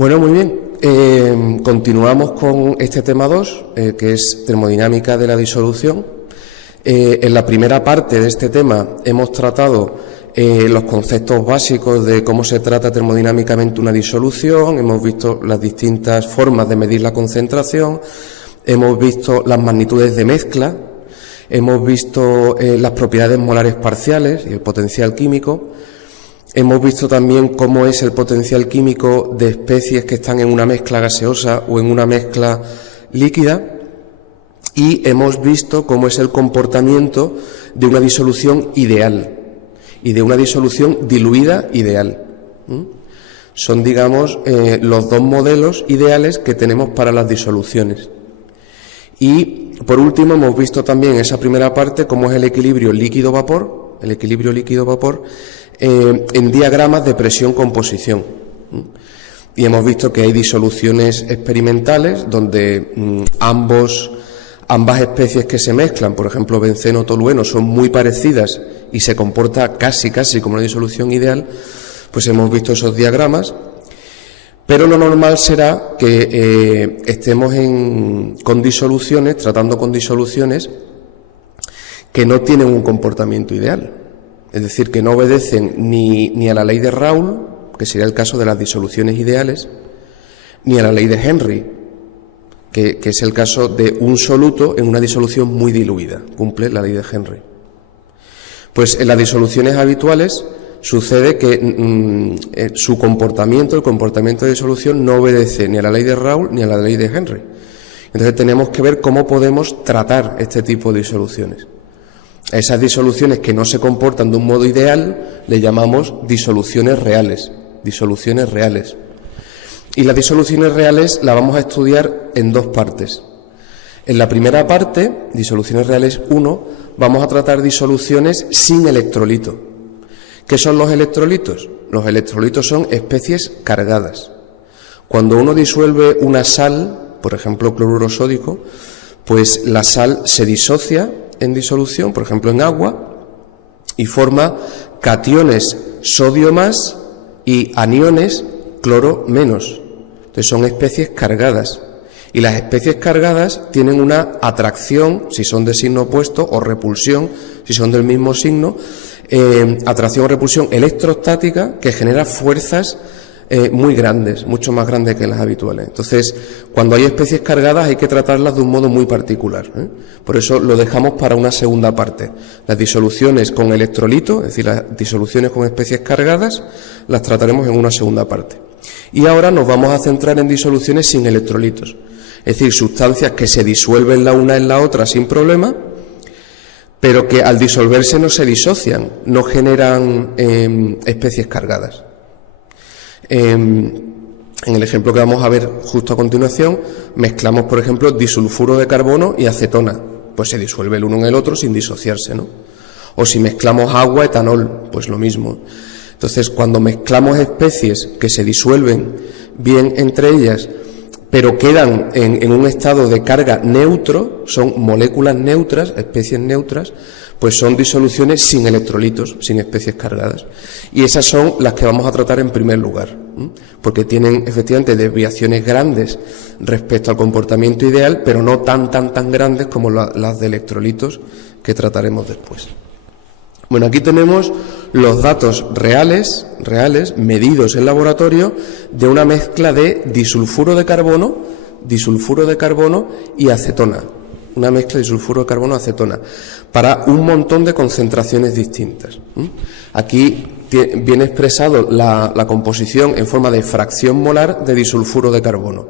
Bueno, muy bien. Continuamos con este tema 2, que es termodinámica de la disolución. En la primera parte de este tema hemos tratado los conceptos básicos de cómo se trata termodinámicamente una disolución, hemos visto las distintas formas de medir la concentración, hemos visto las magnitudes de mezcla, hemos visto las propiedades molares parciales y el potencial químico. Hemos visto también cómo es el potencial químico de especies que están en una mezcla gaseosa o en una mezcla líquida, y hemos visto cómo es el comportamiento de una disolución ideal y de una disolución diluida ideal. Son, digamos, los dos modelos ideales que tenemos para las disoluciones. Y, por último, hemos visto también en esa primera parte cómo es el equilibrio líquido-vapor, en diagramas de presión-composición. Y hemos visto que hay disoluciones experimentales donde ambas especies que se mezclan, por ejemplo benceno o tolueno, son muy parecidas y se comporta casi como una disolución ideal. Pues hemos visto esos diagramas, pero lo normal será que estemos tratando con disoluciones que no tienen un comportamiento ideal. Es decir, que no obedecen ni a la ley de Raoult, que sería el caso de las disoluciones ideales, ni a la ley de Henry, que es el caso de un soluto en una disolución muy diluida, cumple la ley de Henry. Pues en las disoluciones habituales sucede que el comportamiento de disolución no obedece ni a la ley de Raoult ni a la ley de Henry. Entonces tenemos que ver cómo podemos tratar este tipo de disoluciones. A esas disoluciones que no se comportan de un modo ideal le llamamos disoluciones reales. Y las disoluciones reales las vamos a estudiar en dos partes. En la primera parte, disoluciones reales 1, vamos a tratar disoluciones sin electrolito. ¿Qué son los electrolitos? Los electrolitos son especies cargadas. Cuando uno disuelve una sal, por ejemplo cloruro sódico, pues la sal se disocia en disolución, por ejemplo en agua, y forma cationes sodio más y aniones cloro menos. Entonces son especies cargadas, y las especies cargadas tienen una atracción si son de signo opuesto, o repulsión si son del mismo signo, atracción o repulsión electrostática que genera fuerzas muy grandes, mucho más grandes que las habituales. Entonces, cuando hay especies cargadas hay que tratarlas de un modo muy particular, Por eso lo dejamos para una segunda parte. Las disoluciones con electrolito, es decir, las disoluciones con especies cargadas, las trataremos en una segunda parte. Y ahora nos vamos a centrar en disoluciones sin electrolitos, es decir, sustancias que se disuelven la una en la otra sin problema, pero que al disolverse no se disocian, no generan especies cargadas. En el ejemplo que vamos a ver justo a continuación, mezclamos, por ejemplo, disulfuro de carbono y acetona. Pues se disuelve el uno en el otro sin disociarse, ¿no? O si mezclamos agua, etanol, pues lo mismo. Entonces, cuando mezclamos especies que se disuelven bien entre ellas, pero quedan en un estado de carga neutro, son moléculas neutras, especies neutras, pues son disoluciones sin electrolitos, sin especies cargadas. Y esas son las que vamos a tratar en primer lugar, porque tienen efectivamente desviaciones grandes respecto al comportamiento ideal, pero no tan grandes como las de electrolitos que trataremos después. Bueno, aquí tenemos los datos reales, medidos en laboratorio, de una mezcla de disulfuro de carbono y acetona. Una mezcla de disulfuro de carbono y acetona, para un montón de concentraciones distintas. Aquí viene expresado la composición en forma de fracción molar de disulfuro de carbono.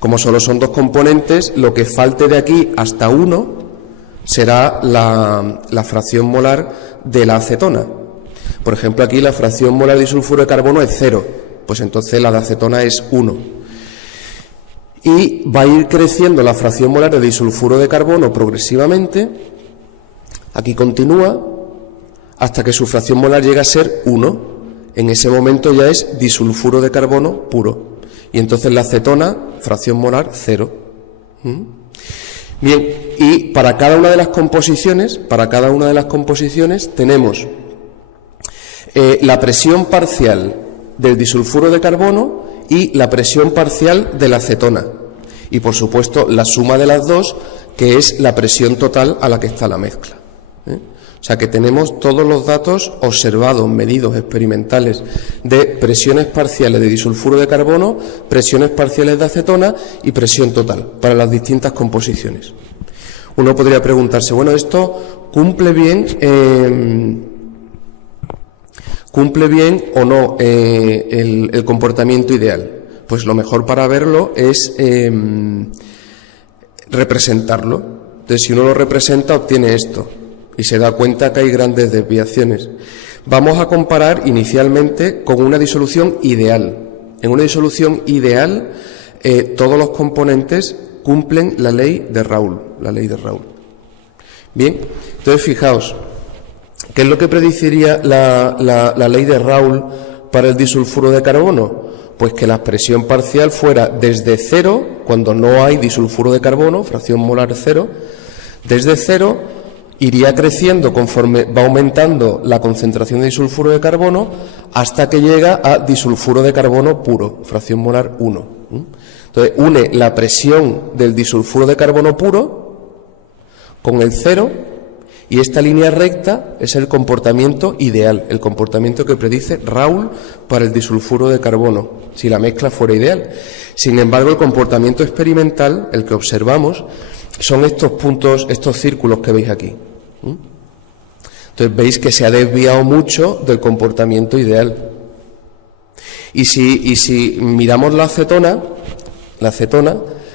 Como solo son dos componentes, lo que falte de aquí hasta 1 será la fracción molar de la acetona. Por ejemplo, aquí la fracción molar de disulfuro de carbono es 0, pues entonces la de acetona es 1. Y va a ir creciendo la fracción molar de disulfuro de carbono progresivamente, aquí continúa, hasta que su fracción molar llega a ser 1. En ese momento ya es disulfuro de carbono puro. Y entonces la acetona, fracción molar 0. Bien, y para cada una de las composiciones tenemos la presión parcial del disulfuro de carbono y la presión parcial de la acetona. Y, por supuesto, la suma de las dos, que es la presión total a la que está la mezcla. O sea que tenemos todos los datos observados, medidos, experimentales, de presiones parciales de disulfuro de carbono, presiones parciales de acetona y presión total para las distintas composiciones. Uno podría preguntarse, bueno, ¿esto cumple bien o no el comportamiento ideal? Pues lo mejor para verlo es representarlo. Entonces, si uno lo representa, obtiene esto. Y se da cuenta que hay grandes desviaciones. Vamos a comparar inicialmente con una disolución ideal. En una disolución ideal, todos los componentes cumplen la ley de Raoult. Bien, entonces fijaos, ¿qué es lo que predeciría la ley de Raoult para el disulfuro de carbono? Pues que la presión parcial fuera desde cero, cuando no hay disulfuro de carbono, fracción molar cero, desde cero iría creciendo conforme va aumentando la concentración de disulfuro de carbono hasta que llega a disulfuro de carbono puro, fracción molar 1. Entonces, une la presión del disulfuro de carbono puro con el cero, y esta línea recta es el comportamiento ideal, el comportamiento que predice Raoult para el disulfuro de carbono, si la mezcla fuera ideal. Sin embargo, el comportamiento experimental, el que observamos, son estos puntos, estos círculos que veis aquí. Entonces veis que se ha desviado mucho del comportamiento ideal. Y si miramos la acetona,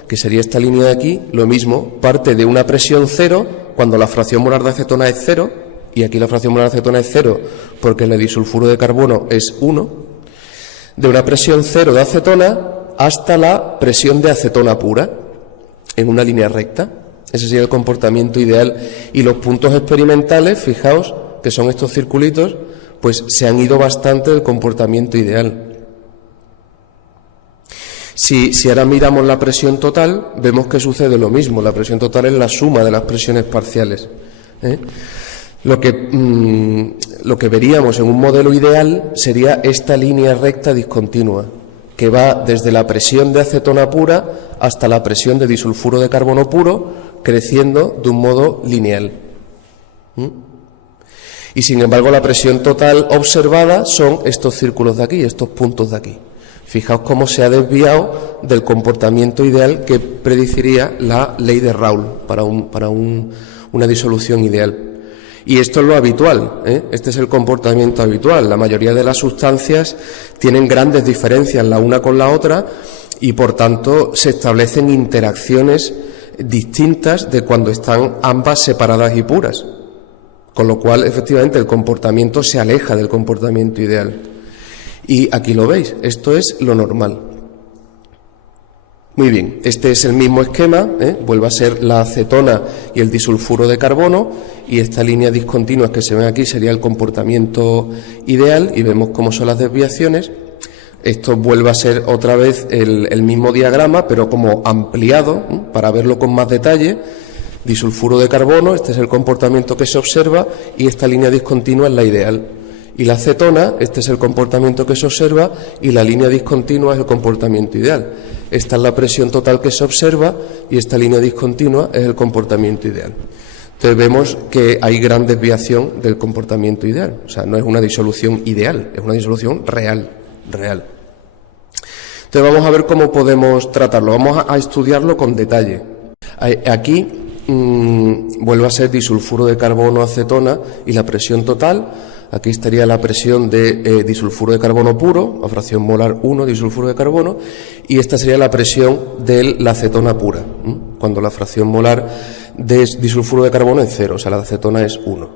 que sería esta línea de aquí, lo mismo, parte de una presión cero, cuando la fracción molar de acetona es cero, y aquí la fracción molar de acetona es cero, porque el disulfuro de carbono es 1, de una presión cero de acetona hasta la presión de acetona pura, en una línea recta. Ese sería el comportamiento ideal. Y los puntos experimentales, fijaos, que son estos circulitos, pues se han ido bastante del comportamiento ideal. Si ahora miramos la presión total, vemos que sucede lo mismo. La presión total es la suma de las presiones parciales. Lo que veríamos en un modelo ideal sería esta línea recta discontinua, que va desde la presión de acetona pura hasta la presión de disulfuro de carbono puro, creciendo de un modo lineal. Y sin embargo, la presión total observada son estos círculos de aquí, estos puntos de aquí. Fijaos cómo se ha desviado del comportamiento ideal que predeciría la ley de Raoult para una disolución ideal. Y esto es lo habitual, Este es el comportamiento habitual. La mayoría de las sustancias tienen grandes diferencias la una con la otra y, por tanto, se establecen interacciones distintas de cuando están ambas separadas y puras. Con lo cual, efectivamente, el comportamiento se aleja del comportamiento ideal. Y aquí lo veis, esto es lo normal. Muy bien, este es el mismo esquema, vuelve a ser la acetona y el disulfuro de carbono, y esta línea discontinua que se ve aquí sería el comportamiento ideal, y vemos cómo son las desviaciones. Esto vuelve a ser otra vez el mismo diagrama, pero como ampliado, para verlo con más detalle. Disulfuro de carbono, este es el comportamiento que se observa, y esta línea discontinua es la ideal. Y la acetona, este es el comportamiento que se observa, y la línea discontinua es el comportamiento ideal. Esta es la presión total que se observa, y esta línea discontinua es el comportamiento ideal. Entonces vemos que hay gran desviación del comportamiento ideal. O sea, no es una disolución ideal, es una disolución real. Entonces vamos a ver cómo podemos tratarlo. Vamos a estudiarlo con detalle. Aquí vuelve a ser disulfuro de carbono, acetona y la presión total. Aquí estaría la presión de disulfuro de carbono puro, a fracción molar 1, disulfuro de carbono, y esta sería la presión de la acetona pura, cuando la fracción molar de disulfuro de carbono es 0, o sea, la acetona es 1.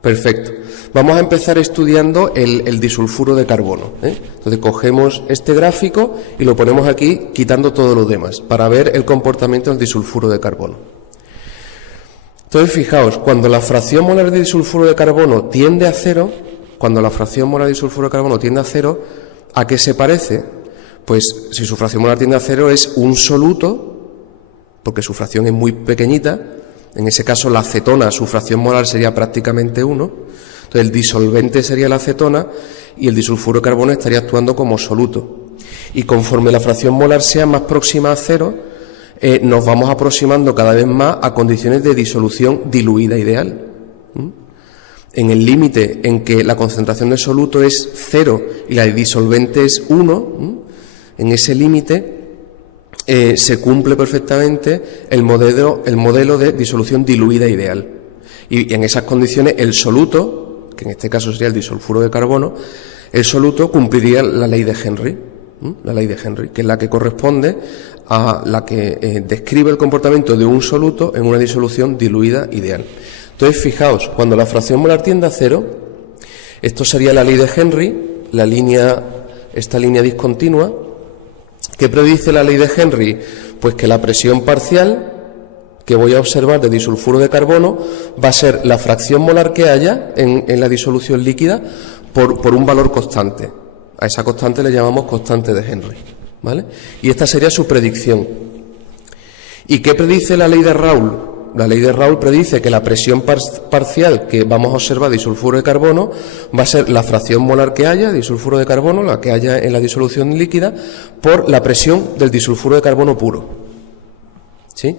Perfecto. Vamos a empezar estudiando el disulfuro de carbono. Entonces cogemos este gráfico y lo ponemos aquí, quitando todo lo demás, para ver el comportamiento del disulfuro de carbono. Entonces, fijaos, cuando la fracción molar de disulfuro de carbono tiende a 0, ¿a qué se parece? Pues si su fracción molar tiende a 0 es un soluto, porque su fracción es muy pequeñita. En ese caso, la acetona, su fracción molar sería prácticamente 1. Entonces, el disolvente sería la acetona y el disulfuro de carbono estaría actuando como soluto. Y conforme la fracción molar sea más próxima a cero, nos vamos aproximando cada vez más a condiciones de disolución diluida ideal. En el límite en que la concentración de soluto es 0 y la de disolvente es 1, en ese límite se cumple perfectamente el modelo de disolución diluida ideal. Y en esas condiciones el soluto, que en este caso sería el disulfuro de carbono, el soluto cumpliría la ley de Henry. La ley de Henry, que es la que corresponde a la que describe el comportamiento de un soluto en una disolución diluida ideal. Entonces, fijaos, cuando la fracción molar tiende a cero, esto sería la ley de Henry, esta línea discontinua. ¿Qué predice la ley de Henry? Pues que la presión parcial que voy a observar de disulfuro de carbono va a ser la fracción molar que haya en la disolución líquida por un valor constante. A esa constante le llamamos constante de Henry, ¿vale? Y esta sería su predicción. ¿Y qué predice la ley de Raoult? La ley de Raoult predice que la presión parcial que vamos a observar de disulfuro de carbono va a ser la fracción molar que haya de disulfuro de carbono, la que haya en la disolución líquida, por la presión del disulfuro de carbono puro. ¿Sí?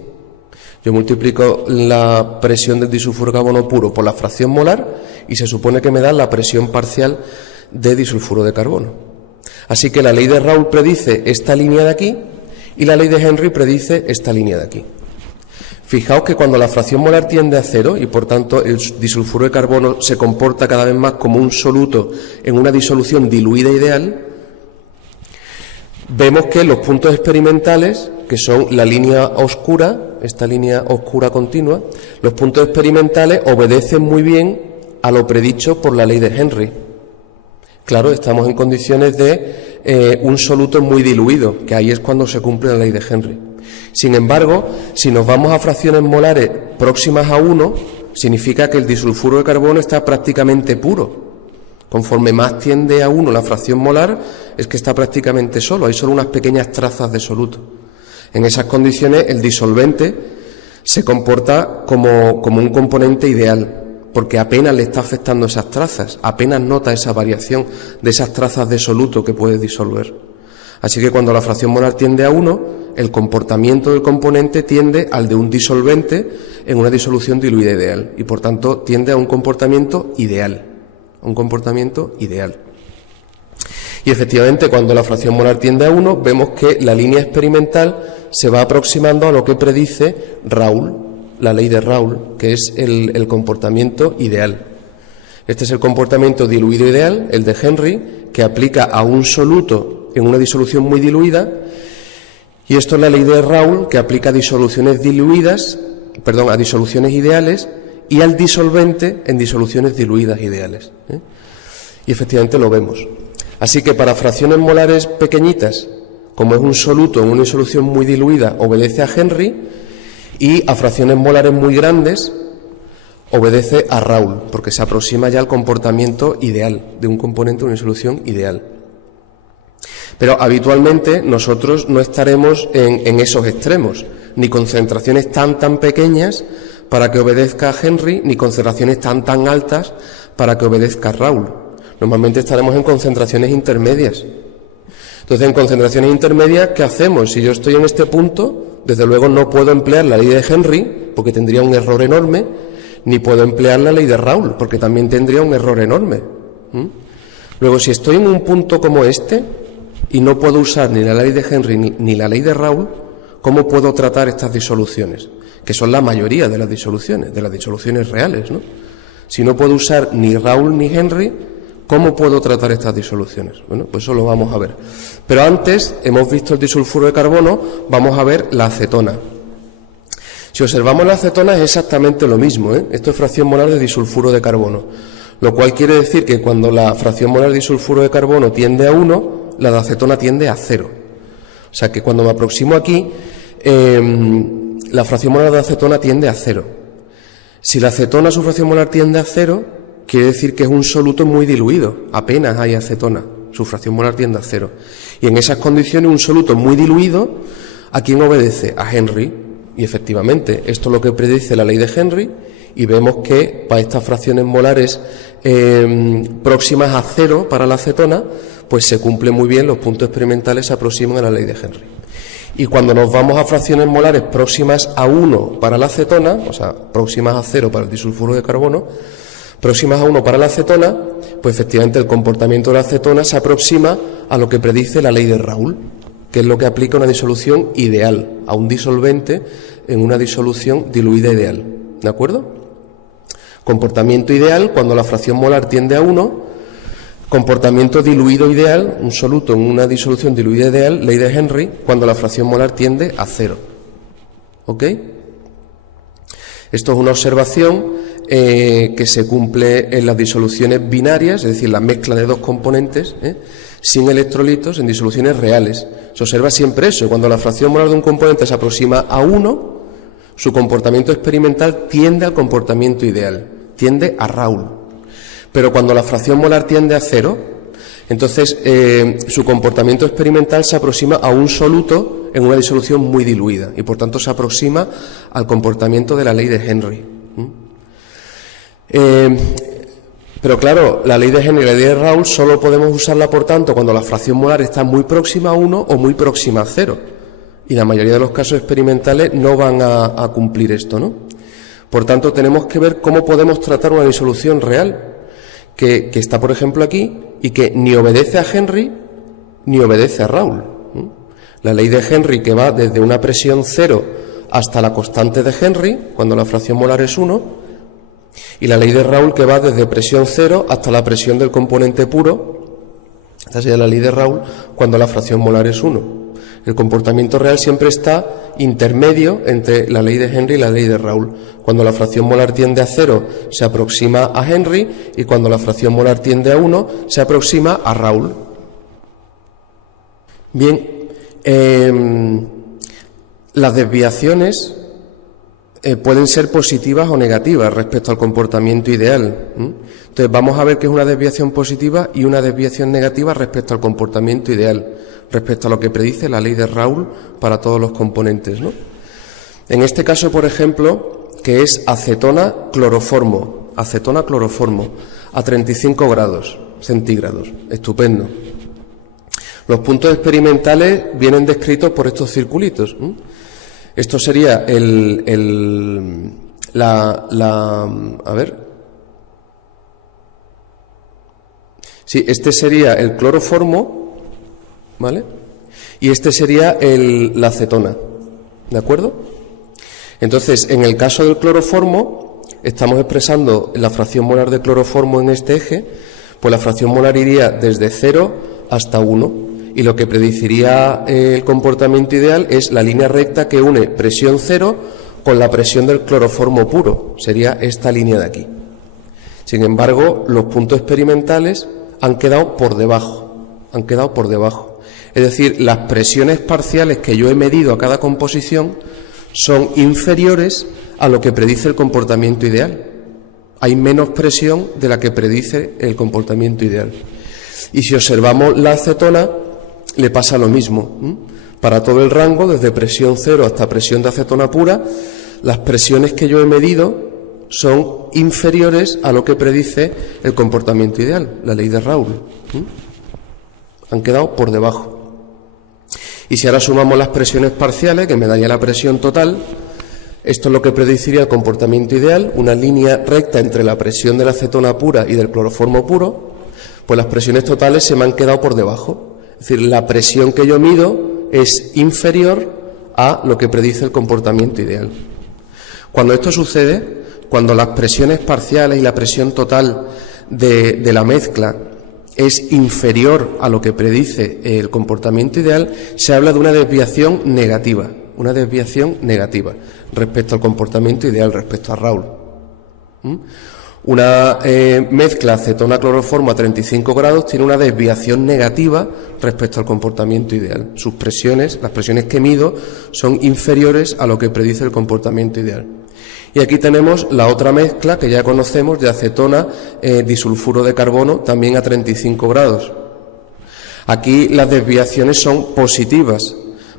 Yo multiplico la presión del disulfuro de carbono puro por la fracción molar y se supone que me da la presión parcial de disulfuro de carbono. Así que la ley de Raoult predice esta línea de aquí y la ley de Henry predice esta línea de aquí. Fijaos que cuando la fracción molar tiende a cero y por tanto el disulfuro de carbono se comporta cada vez más como un soluto en una disolución diluida ideal, vemos que los puntos experimentales, que son la línea oscura, esta línea oscura continua, los puntos experimentales obedecen muy bien a lo predicho por la ley de Henry. Claro, estamos en condiciones de un soluto muy diluido, que ahí es cuando se cumple la ley de Henry. Sin embargo, si nos vamos a fracciones molares próximas a 1, significa que el disulfuro de carbono está prácticamente puro. Conforme más tiende a 1 la fracción molar, es que está prácticamente solo, hay solo unas pequeñas trazas de soluto. En esas condiciones, el disolvente se comporta como un componente ideal, porque apenas le está afectando esas trazas, apenas nota esa variación de esas trazas de soluto que puede disolver. Así que cuando la fracción molar tiende a 1, el comportamiento del componente tiende al de un disolvente en una disolución diluida ideal y por tanto tiende a un comportamiento ideal. Y efectivamente cuando la fracción molar tiende a 1 vemos que la línea experimental se va aproximando a lo que predice Raoult, la ley de Raoult, que es el comportamiento ideal. Este es el comportamiento diluido ideal, el de Henry, que aplica a un soluto en una disolución muy diluida, y esto es la ley de Raoult, que aplica a disoluciones a disoluciones ideales y al disolvente en disoluciones diluidas ideales. Y efectivamente lo vemos. Así que para fracciones molares pequeñitas, como es un soluto en una disolución muy diluida, obedece a Henry, y a fracciones molares muy grandes obedece a Raoult, porque se aproxima ya al comportamiento ideal de un componente de una disolución ideal. Pero habitualmente nosotros no estaremos en esos extremos, ni concentraciones tan pequeñas para que obedezca a Henry, ni concentraciones tan altas para que obedezca a Raoult. Normalmente estaremos en concentraciones intermedias. Entonces, en concentraciones intermedias, ¿qué hacemos? Si yo estoy en este punto, desde luego no puedo emplear la ley de Henry, porque tendría un error enorme, ni puedo emplear la ley de Raoult, porque también tendría un error enorme. Luego, si estoy en un punto como este, y no puedo usar ni la ley de Henry ni la ley de Raoult, ¿cómo puedo tratar estas disoluciones? Que son la mayoría de las disoluciones reales, ¿no? Si no puedo usar ni Raoult ni Henry, ¿cómo puedo tratar estas disoluciones? Bueno, pues eso lo vamos a ver. Pero antes, hemos visto el disulfuro de carbono, vamos a ver la acetona. Si observamos la acetona es exactamente lo mismo, ¿eh? Esto es fracción molar de disulfuro de carbono, lo cual quiere decir que cuando la fracción molar de disulfuro de carbono tiende a 1, la de acetona tiende a 0. O sea que cuando me aproximo aquí, la fracción molar de acetona tiende a 0. Si la acetona, su fracción molar tiende a 0, quiere decir que es un soluto muy diluido, apenas hay acetona, su fracción molar tiende a 0. Y en esas condiciones, un soluto muy diluido, ¿a quién obedece? A Henry. Y efectivamente, esto es lo que predice la ley de Henry, y vemos que para estas fracciones molares próximas a cero para la acetona, pues se cumplen muy bien, los puntos experimentales se aproximan a la ley de Henry. Y cuando nos vamos a fracciones molares próximas a 1 para la acetona, o sea, próximas a 0 para el disulfuro de carbono, próximas a 1 para la acetona, pues efectivamente el comportamiento de la acetona se aproxima a lo que predice la ley de Raoult, que es lo que aplica una disolución ideal, a un disolvente en una disolución diluida ideal. ¿De acuerdo? Comportamiento ideal cuando la fracción molar tiende a 1, comportamiento diluido ideal, un soluto en una disolución diluida ideal, ley de Henry, cuando la fracción molar tiende a 0. ¿Ok? Esto es una observación que se cumple en las disoluciones binarias, es decir, la mezcla de dos componentes, sin electrolitos en disoluciones reales. Se observa siempre eso, cuando la fracción molar de un componente se aproxima a 1, su comportamiento experimental tiende al comportamiento ideal, tiende a Raoult. Pero cuando la fracción molar tiende a 0, entonces su comportamiento experimental se aproxima a un soluto en una disolución muy diluida y por tanto se aproxima al comportamiento de la ley de Henry. Pero claro, la ley de Henry y la ley de Raoult solo podemos usarla por tanto cuando la fracción molar está muy próxima a 1 o muy próxima a 0. Y la mayoría de los casos experimentales no van a cumplir esto, ¿no? Por tanto, tenemos que ver cómo podemos tratar una disolución real que está, por ejemplo, aquí y que ni obedece a Henry ni obedece a Raoult. La ley de Henry, que va desde una presión 0 hasta la constante de Henry, cuando la fracción molar es 1, y la ley de Raoult, que va desde presión 0 hasta la presión del componente puro. Esta sería la ley de Raoult cuando la fracción molar es 1. El comportamiento real siempre está intermedio entre la ley de Henry y la ley de Raoult. Cuando la fracción molar tiende a 0 se aproxima a Henry y cuando la fracción molar tiende a 1 se aproxima a Raoult. Bien, las desviaciones pueden ser positivas o negativas respecto al comportamiento ideal. Entonces vamos a ver qué es una desviación positiva y una desviación negativa respecto al comportamiento ideal, respecto a lo que predice la ley de Raoult para todos los componentes, ¿no? En este caso, por ejemplo, que es acetona cloroformo a 35 grados centígrados. Estupendo. Los puntos experimentales vienen descritos por estos circulitos. Esto sería este sería el cloroformo, ¿vale? Y este sería la acetona, ¿de acuerdo? Entonces, en el caso del cloroformo, estamos expresando la fracción molar de cloroformo en este eje, pues la fracción molar iría desde 0 hasta 1. Y lo que predeciría el comportamiento ideal es la línea recta que une presión 0 con la presión del cloroformo puro. Sería esta línea de aquí. Sin embargo, los puntos experimentales han quedado por debajo. Es decir, las presiones parciales que yo he medido a cada composición son inferiores a lo que predice el comportamiento ideal. Hay menos presión de la que predice el comportamiento ideal. Y si observamos la acetona, le pasa lo mismo. Para todo el rango, desde presión 0 hasta presión de acetona pura, las presiones que yo he medido son inferiores a lo que predice el comportamiento ideal, la ley de Raoult. Han quedado por debajo. Y si ahora sumamos las presiones parciales, que me daría la presión total, esto es lo que predeciría el comportamiento ideal, una línea recta entre la presión de la acetona pura y del cloroformo puro, pues las presiones totales se me han quedado por debajo. Es decir, la presión que yo mido es inferior a lo que predice el comportamiento ideal. Cuando esto sucede, cuando las presiones parciales y la presión total de la mezcla es inferior a lo que predice el comportamiento ideal, se habla de una desviación negativa respecto al comportamiento ideal, respecto a Raoult. Una mezcla acetona-cloroformo a 35 grados tiene una desviación negativa respecto al comportamiento ideal. Sus presiones, las presiones que mido, son inferiores a lo que predice el comportamiento ideal. Y aquí tenemos la otra mezcla que ya conocemos de acetona disulfuro de carbono, también a 35 grados. Aquí las desviaciones son positivas,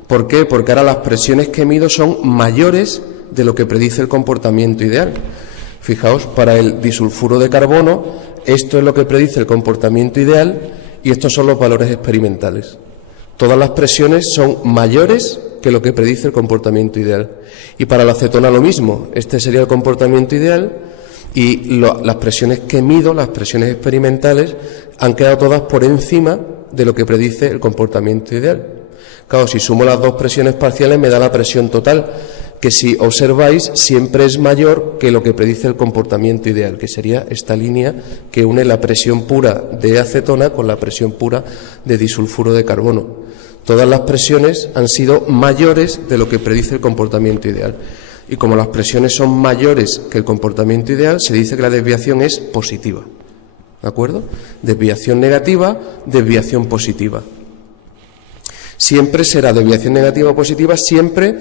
¿Por qué? Porque ahora las presiones que mido son mayores de lo que predice el comportamiento ideal. Fijaos, para el disulfuro de carbono, esto es lo que predice el comportamiento ideal y estos son los valores experimentales. Todas las presiones son mayores que lo que predice el comportamiento ideal. Y para la acetona lo mismo, este sería el comportamiento ideal y las presiones que mido, las presiones experimentales, han quedado todas por encima de lo que predice el comportamiento ideal. Claro, si sumo las dos presiones parciales me da la presión total, que si observáis siempre es mayor que lo que predice el comportamiento ideal, que sería esta línea que une la presión pura de acetona con la presión pura de disulfuro de carbono. Todas las presiones han sido mayores de lo que predice el comportamiento ideal. Y como las presiones son mayores que el comportamiento ideal, se dice que la desviación es positiva. ¿De acuerdo? Desviación negativa, desviación positiva. Siempre será desviación negativa o positiva, siempre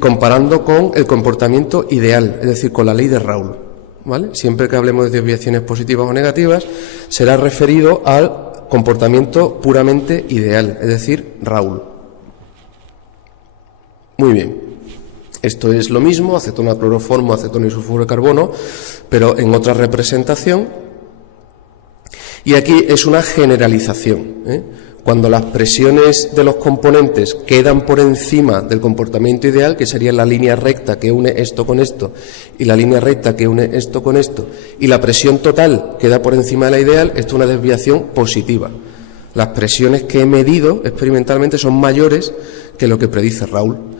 comparando con el comportamiento ideal, es decir, con la ley de Raoult, ¿vale? Siempre que hablemos de desviaciones positivas o negativas, será referido al comportamiento puramente ideal, es decir, Raoult. Muy bien. Esto es lo mismo, acetona, cloroformo, acetona y sulfuro de carbono, pero en otra representación. Y aquí es una generalización, Cuando las presiones de los componentes quedan por encima del comportamiento ideal, que sería la línea recta que une esto con esto, y la línea recta que une esto con esto, y la presión total queda por encima de la ideal, esto es una desviación positiva. Las presiones que he medido experimentalmente son mayores que lo que predice Raoult.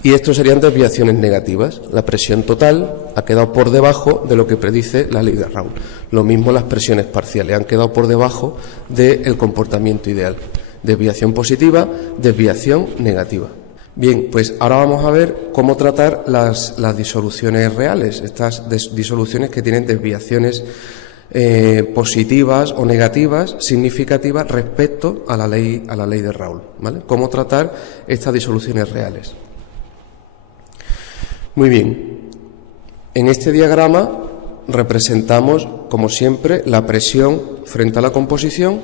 Y esto serían desviaciones negativas. La presión total ha quedado por debajo de lo que predice la ley de Raoult. Lo mismo las presiones parciales, han quedado por debajo del comportamiento ideal. Desviación positiva, desviación negativa. Bien, pues ahora vamos a ver cómo tratar las disoluciones reales, estas disoluciones que tienen desviaciones positivas o negativas significativas respecto a la ley de Raoult, ¿vale? Cómo tratar estas disoluciones reales. Muy bien, en este diagrama representamos, como siempre, la presión frente a la composición.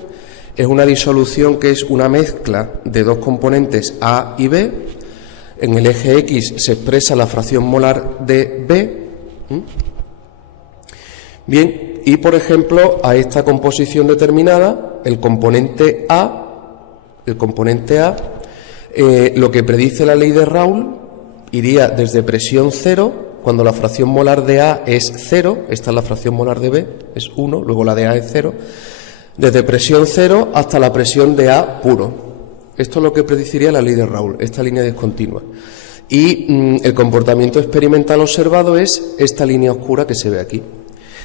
Es una disolución que es una mezcla de dos componentes A y B. En el eje X se expresa la fracción molar de B. Bien, y por ejemplo, a esta composición determinada, el componente A, lo que predice la ley de Raoult, iría desde presión 0, cuando la fracción molar de A es 0, esta es la fracción molar de B, es 1, luego la de A es 0, desde presión 0 hasta la presión de A puro. Esto es lo que predeciría la ley de Raoult, esta línea discontinua. Y el comportamiento experimental observado es esta línea oscura que se ve aquí.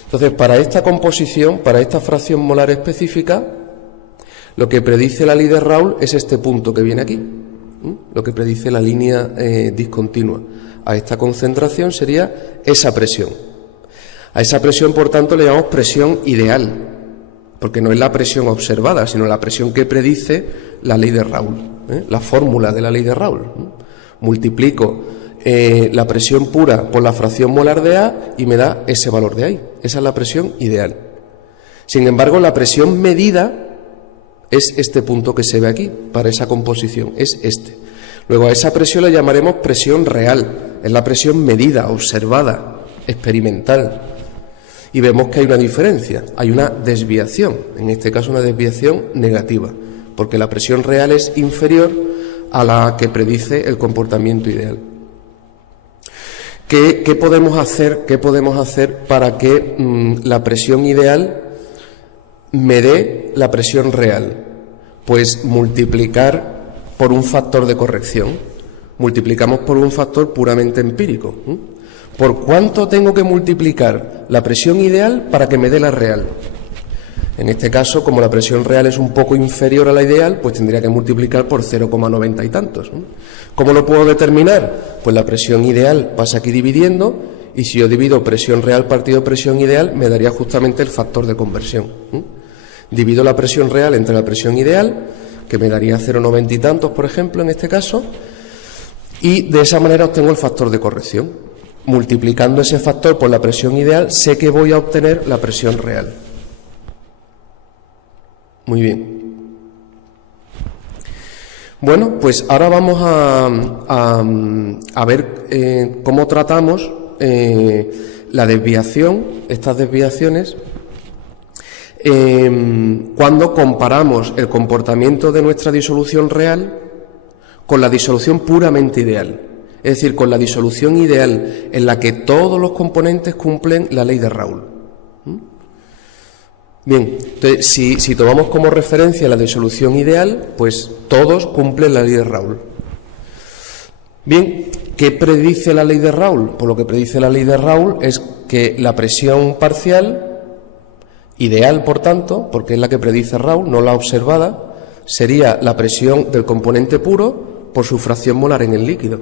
Entonces, para esta composición, para esta fracción molar específica, lo que predice la ley de Raoult es este punto que viene aquí. Lo que predice la línea discontinua. A esta concentración sería esa presión. A esa presión, por tanto, le llamamos presión ideal, porque no es la presión observada, sino la presión que predice la ley de Raoult, la fórmula de la ley de Raoult. Multiplico la presión pura por la fracción molar de A y me da ese valor de ahí. Esa es la presión ideal. Sin embargo, la presión medida es este punto que se ve aquí, para esa composición, es este. Luego a esa presión le llamaremos presión real, es la presión medida, observada, experimental. Y vemos que hay una diferencia, hay una desviación, en este caso una desviación negativa, porque la presión real es inferior a la que predice el comportamiento ideal. ¿Qué podemos hacer para que la presión ideal me dé la presión real? Pues multiplicar por un factor de corrección. Multiplicamos por un factor puramente empírico. ¿Por cuánto tengo que multiplicar la presión ideal para que me dé la real? En este caso, como la presión real es un poco inferior a la ideal, pues tendría que multiplicar por 0,90 y tantos. ¿Cómo lo puedo determinar? Pues la presión ideal pasa aquí dividiendo, y si yo divido presión real partido presión ideal, me daría justamente el factor de conversión. Divido la presión real entre la presión ideal, que me daría 0,90 y tantos, por ejemplo, en este caso, y de esa manera obtengo el factor de corrección. Multiplicando ese factor por la presión ideal, sé que voy a obtener la presión real. Muy bien. Bueno, pues ahora vamos a ver cómo tratamos la desviación, estas desviaciones, cuando comparamos el comportamiento de nuestra disolución real con la disolución puramente ideal. Es decir, con la disolución ideal en la que todos los componentes cumplen la ley de Raoult. Bien, entonces, si tomamos como referencia la disolución ideal, pues todos cumplen la ley de Raoult. Bien, ¿qué predice la ley de Raoult? Pues lo que predice la ley de Raoult es que la presión parcial, ideal por tanto, porque es la que predice Raoult, no la observada, sería la presión del componente puro por su fracción molar en el líquido.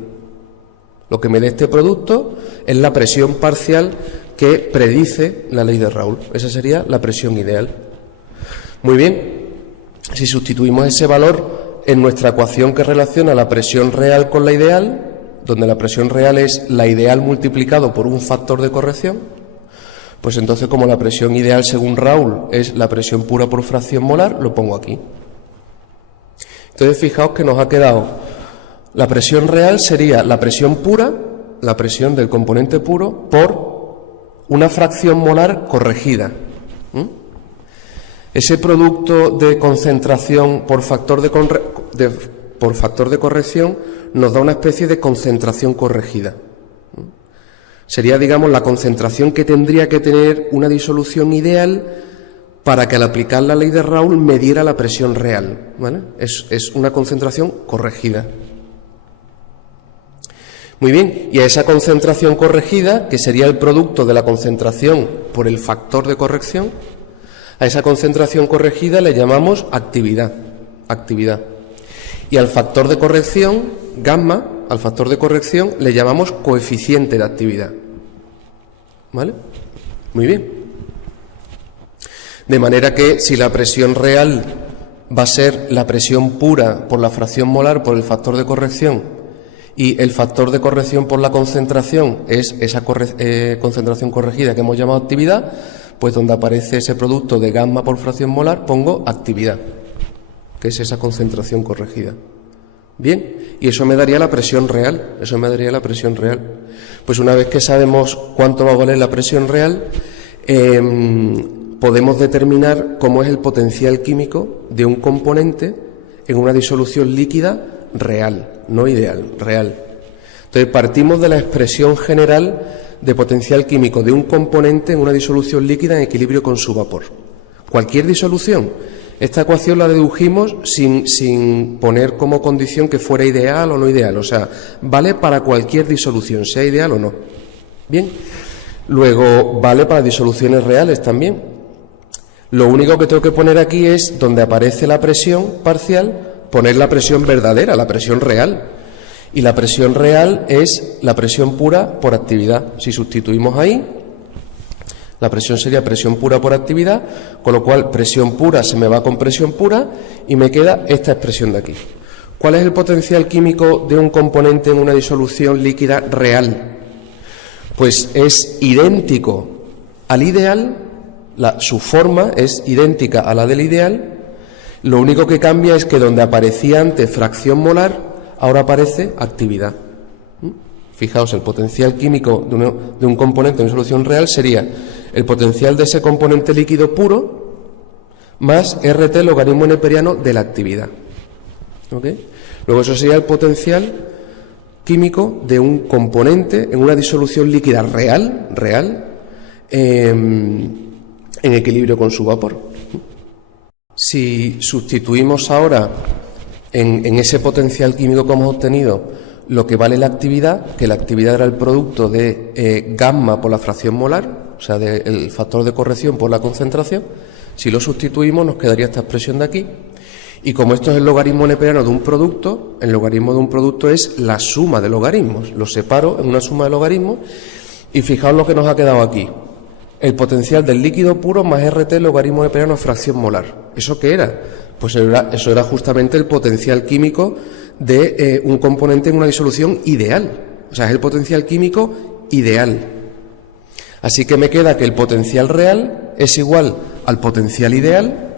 Lo que me da este producto es la presión parcial que predice la ley de Raoult. Esa sería la presión ideal. Muy bien, si sustituimos ese valor en nuestra ecuación que relaciona la presión real con la ideal, donde la presión real es la ideal multiplicado por un factor de corrección, pues entonces como la presión ideal según Raoult es la presión pura por fracción molar, lo pongo aquí. Entonces fijaos que nos ha quedado la presión real sería la presión pura, la presión del componente puro, por una fracción molar corregida. Ese producto de concentración por factor de corrección nos da una especie de concentración corregida. Sería, digamos, la concentración que tendría que tener una disolución ideal para que al aplicar la ley de Raoult me diera la presión real, ¿vale? Es una concentración corregida. Muy bien, y a esa concentración corregida, que sería el producto de la concentración por el factor de corrección, a esa concentración corregida le llamamos actividad. Y al factor de corrección, gamma, al factor de corrección le llamamos coeficiente de actividad. ¿Vale? Muy bien. De manera que si la presión real va a ser la presión pura por la fracción molar por el factor de corrección, y el factor de corrección por la concentración es esa concentración corregida que hemos llamado actividad, pues donde aparece ese producto de gamma por fracción molar pongo actividad, que es esa concentración corregida. Bien, y eso me daría la presión real, Pues una vez que sabemos cuánto va a valer la presión real, podemos determinar cómo es el potencial químico de un componente en una disolución líquida real, no ideal, real. Entonces partimos de la expresión general de potencial químico de un componente en una disolución líquida en equilibrio con su vapor. Cualquier disolución. Esta ecuación la dedujimos sin poner como condición que fuera ideal o no ideal. O sea, vale para cualquier disolución, sea ideal o no. Bien. Luego, vale para disoluciones reales también. Lo único que tengo que poner aquí es, donde aparece la presión parcial, poner la presión verdadera, la presión real. Y la presión real es la presión pura por actividad. Si sustituimos ahí, la presión sería presión pura por actividad, con lo cual presión pura se me va con presión pura y me queda esta expresión de aquí. ¿Cuál es el potencial químico de un componente en una disolución líquida real? Pues es idéntico al ideal, su forma es idéntica a la del ideal. Lo único que cambia es que donde aparecía antes fracción molar, ahora aparece actividad. Fijaos, el potencial químico de un componente en solución real sería el potencial de ese componente líquido puro más RT logaritmo neperiano de la actividad. ¿Okay? Luego eso sería el potencial químico de un componente en una disolución líquida real, en equilibrio con su vapor. Si sustituimos ahora en ese potencial químico que hemos obtenido lo que vale la actividad, que la actividad era el producto de gamma por la fracción molar, o sea, del factor de corrección por la concentración, si lo sustituimos nos quedaría esta expresión de aquí. Y como esto es el logaritmo neperiano de un producto, el logaritmo de un producto es la suma de logaritmos. Lo separo en una suma de logaritmos y fijaos lo que nos ha quedado aquí. El potencial del líquido puro más RT logaritmo neperiano fracción molar. ¿Eso qué era? Pues eso era justamente el potencial químico de un componente en una disolución ideal. O sea, es el potencial químico ideal. Así que me queda que el potencial real es igual al potencial ideal,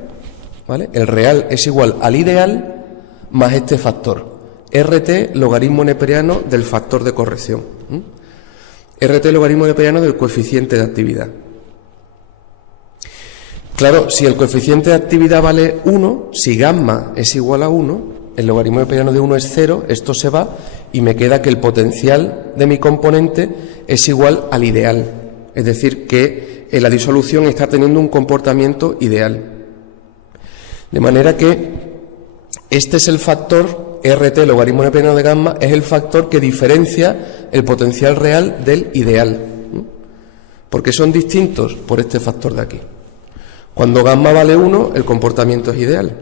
¿vale? El real es igual al ideal más este factor. RT, logaritmo neperiano del factor de corrección. RT, logaritmo neperiano del coeficiente de actividad. Claro, si el coeficiente de actividad vale 1, si gamma es igual a 1, el logaritmo neperiano de 1 es 0, esto se va y me queda que el potencial de mi componente es igual al ideal. Es decir, que la disolución está teniendo un comportamiento ideal. De manera que este es el factor, RT, logaritmo neperiano de gamma, es el factor que diferencia el potencial real del ideal. ¿Por qué son distintos? Por este factor de aquí. Cuando gamma vale 1, el comportamiento es ideal.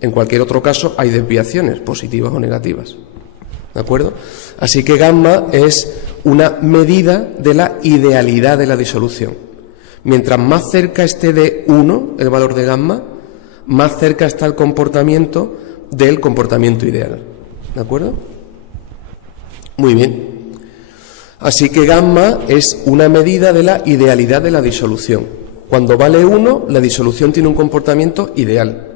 En cualquier otro caso hay desviaciones, positivas o negativas. ¿De acuerdo? Así que gamma es una medida de la idealidad de la disolución. Mientras más cerca esté de 1 el valor de gamma, más cerca está el comportamiento del comportamiento ideal. ¿De acuerdo? Muy bien. Así que gamma es una medida de la idealidad de la disolución. Cuando vale 1, la disolución tiene un comportamiento ideal.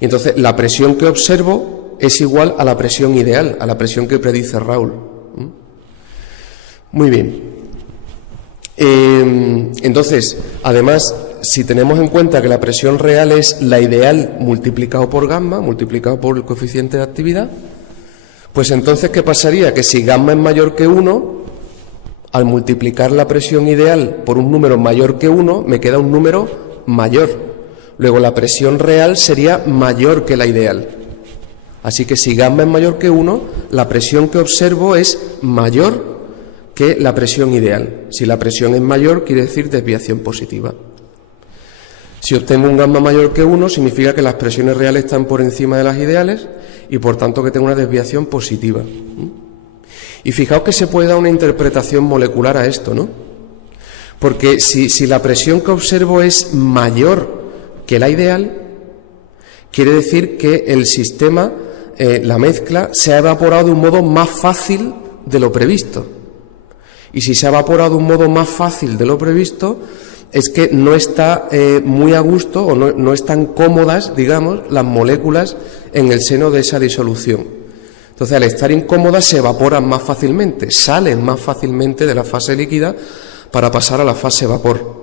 Y entonces la presión que observo es igual a la presión ideal, a la presión que predice Raoul. Muy bien. Entonces, además, si tenemos en cuenta que la presión real es la ideal multiplicado por gamma, multiplicado por el coeficiente de actividad, pues entonces, ¿qué pasaría? Que si gamma es mayor que 1, al multiplicar la presión ideal por un número mayor que 1, me queda un número mayor. Luego la presión real sería mayor que la ideal. Así que si gamma es mayor que 1, la presión que observo es mayor que la presión ideal. Si la presión es mayor, quiere decir desviación positiva. Si obtengo un gamma mayor que 1, significa que las presiones reales están por encima de las ideales y por tanto que tengo una desviación positiva. Y fijaos que se puede dar una interpretación molecular a esto, ¿no? Porque si la presión que observo es mayor que la ideal, quiere decir que el sistema, la mezcla, se ha evaporado de un modo más fácil de lo previsto. Y si se ha evaporado de un modo más fácil de lo previsto, es que no está muy a gusto o no están cómodas, digamos, las moléculas en el seno de esa disolución. Entonces, al estar incómodas, se evaporan más fácilmente, salen más fácilmente de la fase líquida para pasar a la fase vapor.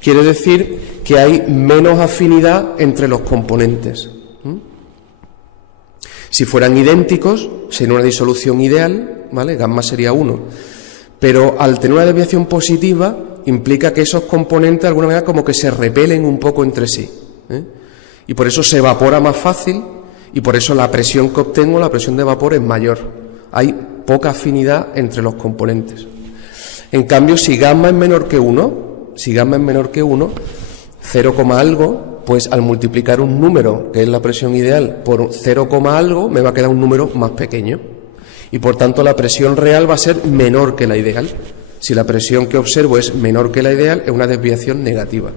Quiere decir que hay menos afinidad entre los componentes. Si fueran idénticos, sería una disolución ideal, ¿vale? Gamma sería 1. Pero al tener una desviación positiva, implica que esos componentes de alguna manera como que se repelen un poco entre sí. Y por eso se evapora más fácil y por eso la presión que obtengo, la presión de vapor, es mayor. Hay poca afinidad entre los componentes. En cambio, si gamma es menor que 1, 0, algo, pues al multiplicar un número, que es la presión ideal, por 0, algo, me va a quedar un número más pequeño. Y por tanto la presión real va a ser menor que la ideal. Si la presión que observo es menor que la ideal, es una desviación negativa.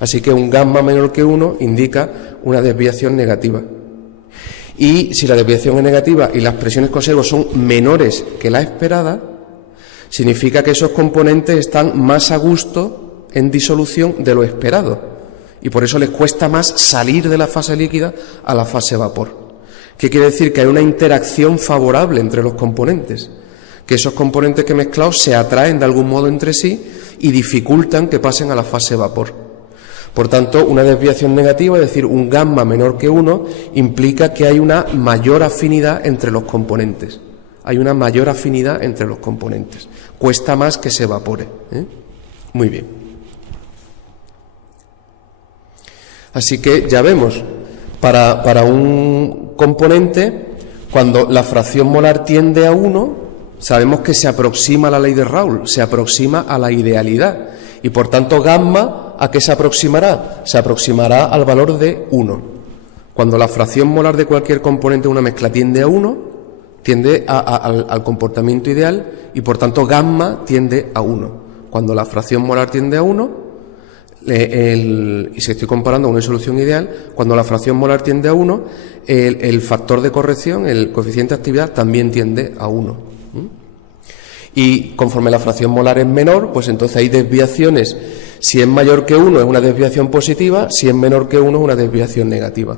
Así que un gamma menor que 1 indica una desviación negativa. Y si la desviación es negativa y las presiones que observo son menores que la esperada, significa que esos componentes están más a gusto en disolución de lo esperado. Y por eso les cuesta más salir de la fase líquida a la fase vapor. ¿Qué quiere decir? Que hay una interacción favorable entre los componentes. Que esos componentes que he mezclado se atraen de algún modo entre sí y dificultan que pasen a la fase vapor. Por tanto, una desviación negativa, es decir, un gamma menor que 1, implica que hay una mayor afinidad entre los componentes. Hay una mayor afinidad entre los componentes. Cuesta más que se evapore. Muy bien. Así que ya vemos, para un componente, cuando la fracción molar tiende a 1, sabemos que se aproxima a la ley de Raoul, se aproxima a la idealidad. Y por tanto, gamma, ¿a qué se aproximará? Se aproximará al valor de 1. Cuando la fracción molar de cualquier componente de una mezcla tiende a 1, tiende al comportamiento ideal y por tanto gamma tiende a 1. Cuando la fracción molar tiende a 1, y si estoy comparando una solución ideal, cuando la fracción molar tiende a 1, el factor de corrección, el coeficiente de actividad, también tiende a 1. Y conforme la fracción molar es menor, pues entonces hay desviaciones. Si es mayor que 1 es una desviación positiva, si es menor que 1 es una desviación negativa.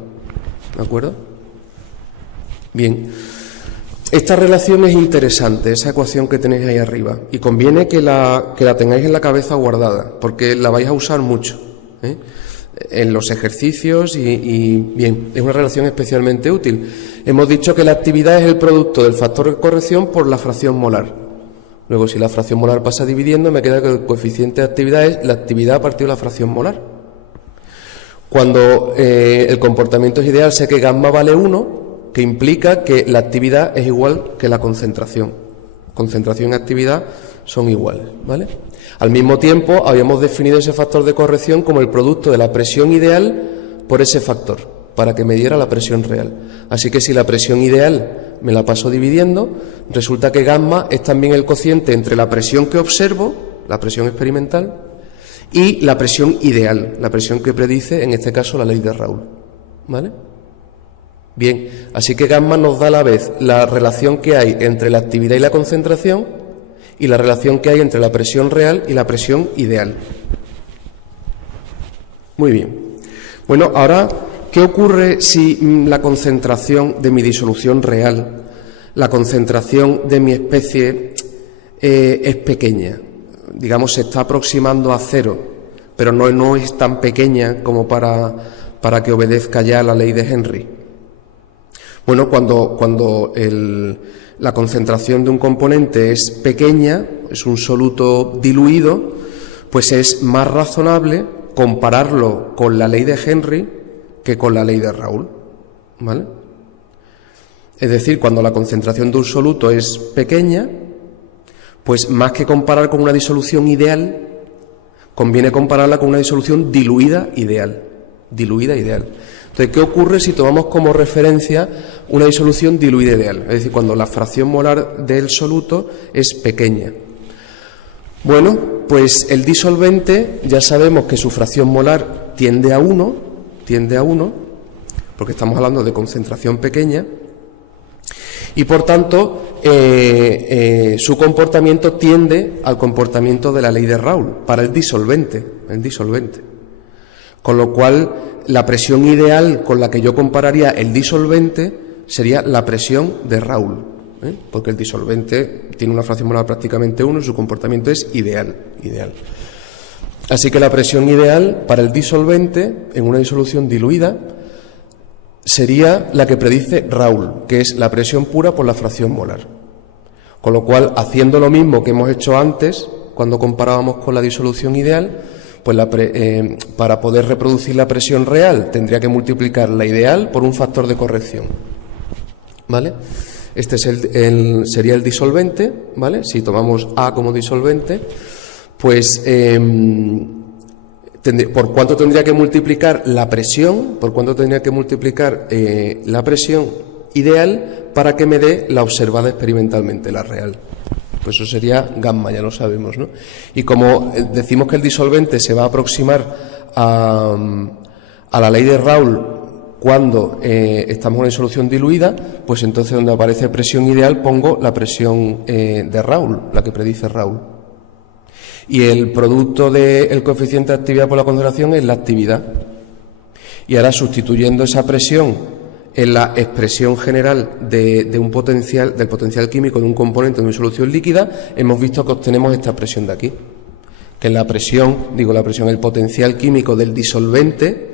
¿De acuerdo? Bien, esta relación es interesante, esa ecuación que tenéis ahí arriba, y conviene que la tengáis en la cabeza guardada, porque la vais a usar mucho, ¿eh? En los ejercicios y bien, es una relación especialmente útil. Hemos dicho que la actividad es el producto del factor de corrección por la fracción molar. Luego, si la fracción molar pasa dividiendo, me queda que el coeficiente de actividad es la actividad partido de la fracción molar. Cuando el comportamiento es ideal, sé que gamma vale 1, que implica que la actividad es igual que la concentración. Concentración y actividad son iguales, ¿vale? Al mismo tiempo, habíamos definido ese factor de corrección como el producto de la presión ideal por ese factor, para que me diera la presión real. Así que si la presión ideal me la paso dividiendo, resulta que gamma es también el cociente entre la presión que observo, la presión experimental, y la presión ideal, la presión que predice, en este caso, la ley de Raoult, ¿vale? Bien, así que gamma nos da a la vez la relación que hay entre la actividad y la concentración y la relación que hay entre la presión real y la presión ideal. Muy bien. Bueno, ahora, ¿qué ocurre si la concentración de mi disolución real, la concentración de mi especie es pequeña? Digamos, se está aproximando a cero, pero no es tan pequeña como para que obedezca ya la ley de Henry. Bueno, cuando la concentración de un componente es pequeña, es un soluto diluido, pues es más razonable compararlo con la ley de Henry que con la ley de Raoult, ¿vale? Es decir, cuando la concentración de un soluto es pequeña, pues más que comparar con una disolución ideal, conviene compararla con una disolución diluida ideal. Diluida ideal. Entonces, ¿qué ocurre si tomamos como referencia una disolución diluida ideal? Es decir, cuando la fracción molar del soluto es pequeña. Bueno, pues el disolvente ya sabemos que su fracción molar tiende a 1, porque estamos hablando de concentración pequeña, y por tanto su comportamiento tiende al comportamiento de la ley de Raoult para el disolvente. Con lo cual, la presión ideal con la que yo compararía el disolvente sería la presión de Raoult, porque el disolvente tiene una fracción molar prácticamente 1 y su comportamiento es ideal. Así que la presión ideal para el disolvente en una disolución diluida sería la que predice Raoult, que es la presión pura por la fracción molar. Con lo cual, haciendo lo mismo que hemos hecho antes, cuando comparábamos con la disolución ideal, pues para poder reproducir la presión real tendría que multiplicar la ideal por un factor de corrección, ¿vale? Este es sería el disolvente, ¿vale? Si tomamos A como disolvente, pues ¿por cuánto tendría que multiplicar la presión? ¿Por cuánto tendría que multiplicar la presión ideal para que me dé la observada experimentalmente, la real? Pues eso sería gamma, ya lo sabemos, ¿no? Y como decimos que el disolvente se va a aproximar a la ley de Raoult cuando estamos en una disolución diluida, pues entonces donde aparece presión ideal pongo la presión de Raoult, la que predice Raoult. Y el producto del coeficiente de actividad por la concentración es la actividad. Y ahora, sustituyendo esa presión en la expresión general del potencial químico de un componente de una solución líquida, hemos visto que obtenemos esta presión de aquí, que es la presión, el potencial químico del disolvente,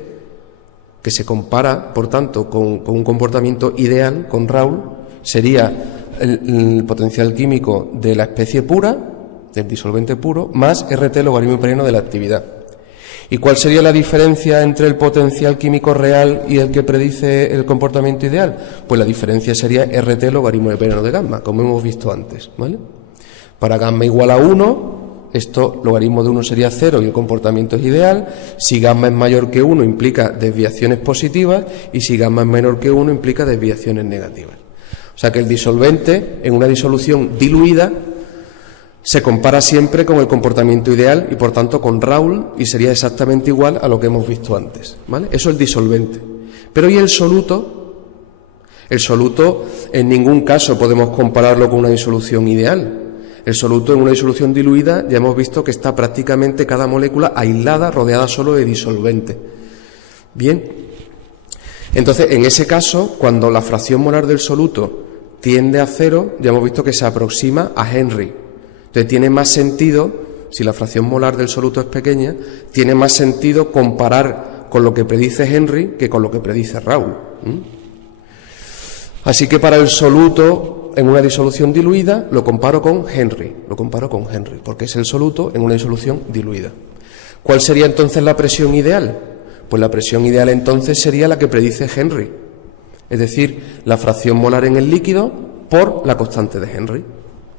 que se compara, por tanto, con un comportamiento ideal, con Raoult, sería el potencial químico de la especie pura, del disolvente puro, más RT logaritmo hipereno de la actividad. ¿Y cuál sería la diferencia entre el potencial químico real y el que predice el comportamiento ideal? Pues la diferencia sería RT logaritmo hipereno de gamma, como hemos visto antes, ¿vale? Para gamma igual a 1, esto logaritmo de 1 sería 0 y el comportamiento es ideal. Si gamma es mayor que 1 implica desviaciones positivas y si gamma es menor que 1 implica desviaciones negativas. O sea que el disolvente en una disolución diluida se compara siempre con el comportamiento ideal y por tanto con Raoult y sería exactamente igual a lo que hemos visto antes, ¿vale? Eso es el disolvente. Pero ¿y el soluto? El soluto en ningún caso podemos compararlo con una disolución ideal. El soluto en una disolución diluida ya hemos visto que está prácticamente cada molécula aislada, rodeada solo de disolvente. Bien, Entonces, en ese caso, cuando la fracción molar del soluto tiende a 0, ya hemos visto que se aproxima a Henry. Entonces, tiene más sentido, si la fracción molar del soluto es pequeña, tiene más sentido comparar con lo que predice Henry que con lo que predice Raoult. Así que para el soluto en una disolución diluida lo comparo con Henry, porque es el soluto en una disolución diluida. ¿Cuál sería entonces la presión ideal? Pues la presión ideal entonces sería la que predice Henry, es decir, la fracción molar en el líquido por la constante de Henry.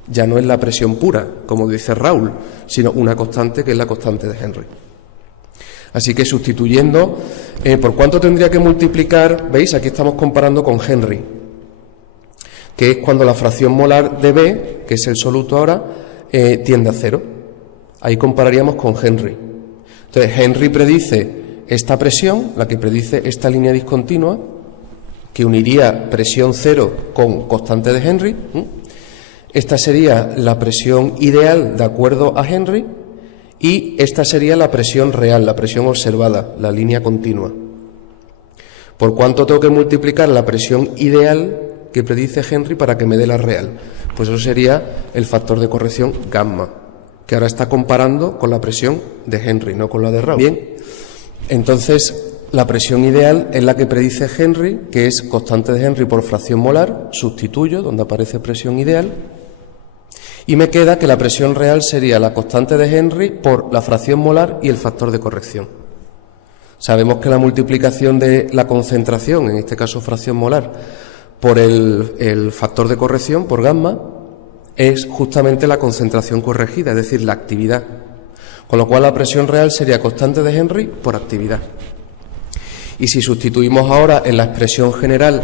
Ya no es la presión pura, como dice Raoult, sino una constante que es la constante de Henry. Así que sustituyendo, ¿por cuánto tendría que multiplicar? ¿Veis? Aquí estamos comparando con Henry, que es cuando la fracción molar de B, que es el soluto ahora, tiende a 0. Ahí compararíamos con Henry. Entonces, Henry predice esta presión, la que predice esta línea discontinua, que uniría presión 0 con constante de Henry. Esta sería la presión ideal de acuerdo a Henry, y esta sería la presión real, la presión observada, la línea continua. ¿Por cuánto tengo que multiplicar la presión ideal que predice Henry para que me dé la real? Pues eso sería el factor de corrección gamma, que ahora está comparando con la presión de Henry, no con la de Raoult. Bien, entonces la presión ideal es la que predice Henry, que es constante de Henry por fracción molar, sustituyo donde aparece presión ideal, y me queda que la presión real sería la constante de Henry por la fracción molar y el factor de corrección. Sabemos que la multiplicación de la concentración, en este caso fracción molar, por el factor de corrección, por gamma, es justamente la concentración corregida, es decir, la actividad. Con lo cual la presión real sería constante de Henry por actividad. Y si sustituimos ahora en la expresión general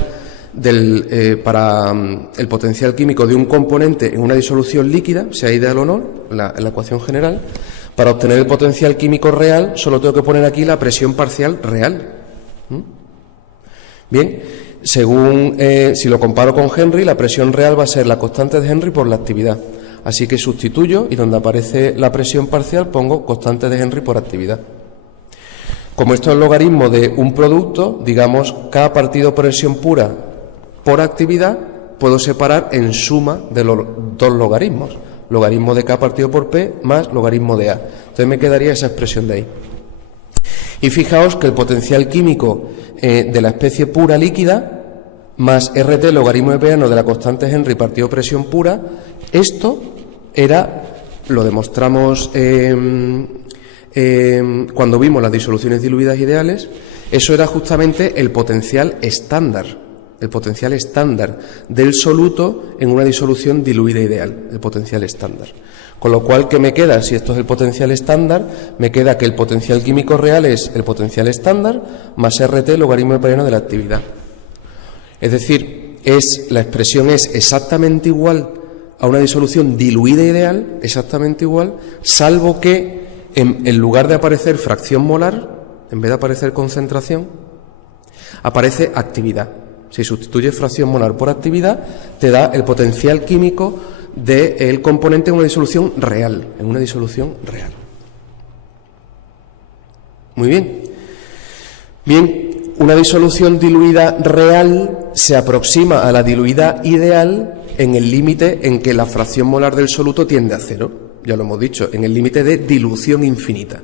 para el potencial químico de un componente en una disolución líquida, sea ideal o no, en la ecuación general, para obtener el potencial químico real solo tengo que poner aquí la presión parcial real. Bien, según si lo comparo con Henry, la presión real va a ser la constante de Henry por la actividad. Así que sustituyo y donde aparece la presión parcial pongo constante de Henry por actividad. Como esto es el logaritmo de un producto, digamos, K partido por presión pura por actividad, puedo separar en suma de los dos logaritmos. Logaritmo de K partido por P más logaritmo de A. Entonces me quedaría esa expresión de ahí. Y fijaos que el potencial químico de la especie pura líquida más RT logaritmo de P de la constante Henry partido presión pura, esto era, lo demostramos cuando vimos las disoluciones diluidas ideales, eso era justamente el potencial estándar del soluto en una disolución diluida ideal, el potencial estándar. Con lo cual, ¿qué me queda? Si esto es el potencial estándar, me queda que el potencial químico real es el potencial estándar más RT logaritmo de Pareto de la actividad. Es decir, la expresión es exactamente igual a una disolución diluida ideal, exactamente igual, salvo que en lugar de aparecer fracción molar, en vez de aparecer concentración, aparece actividad. Si sustituyes fracción molar por actividad, te da el potencial químico del componente en una disolución real, Muy bien. Bien, una disolución diluida real se aproxima a la diluida ideal en el límite en que la fracción molar del soluto tiende a 0. Ya lo hemos dicho, en el límite de dilución infinita.